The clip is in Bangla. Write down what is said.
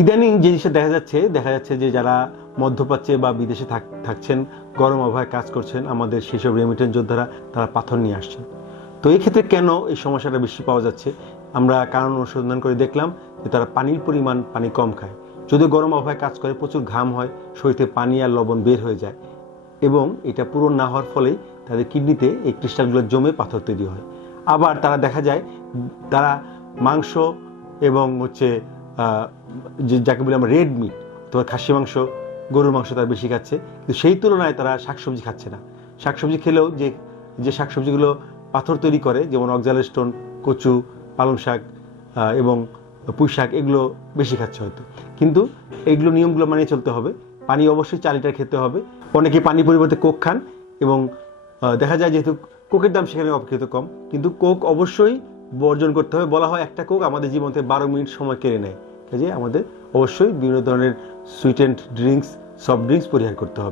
ইদানিং যে জিনিসটা দেখা যাচ্ছে যে যারা মধ্যপ্রাচ্যে বা বিদেশে থাকছেন, গরম আবহাওয়ায় কাজ করছেন, আমাদের সেসব রেমিটেন্স যোদ্ধারা তারা পাথর নিয়ে আসছেন। তো এই ক্ষেত্রে কেন এই সমস্যাটা বেশি পাওয়া যাচ্ছে? আমরা কারণ অনুসন্ধান করে দেখলাম যে তারা পানি কম খায়। যদিও গরম আবহাওয়ায় কাজ করে, প্রচুর ঘাম হয়, শরীর থেকে পানি আর লবণ বের হয়ে যায়, এবং এটা পূরণ না হওয়ার ফলেই তাদের কিডনিতে এই ক্রিস্টালগুলো জমে পাথর তৈরি হয়। আবার তারা দেখা যায় তারা মাংস এবং যাকে বলি আমরা রেড মিট, অথবা খাসি মাংস, গরুর মাংস তারা বেশি খাচ্ছে, কিন্তু সেই তুলনায় তারা শাকসবজি খাচ্ছে না। শাকসবজি খেলেও যে শাকসবজিগুলো পাথর তৈরি করে, যেমন অক্সালেস্টোন, কচু, পালং শাক এবং পুঁই শাক, এগুলো বেশি খাচ্ছে হয়তো। কিন্তু এগুলো নিয়মগুলো মানিয়ে চলতে হবে। পানি অবশ্যই 4 লিটার খেতে হবে। অনেকে পানি পরিবর্তে কোক খান, এবং দেখা যায় যেহেতু কোকের দাম সেখানে অপেক্ষাকৃত কম, কিন্তু কোক অবশ্যই বর্জন করতে হবে। বলা হয় একটা কোক আমাদের জীবন থেকে 12 মিনিট সময় কেড়ে নেয়। কাজে আমাদের অবশ্যই বিভিন্ন ধরনের সুইটেন্ড ড্রিঙ্কস, সফট ড্রিঙ্কস পরিহার করতে হবে।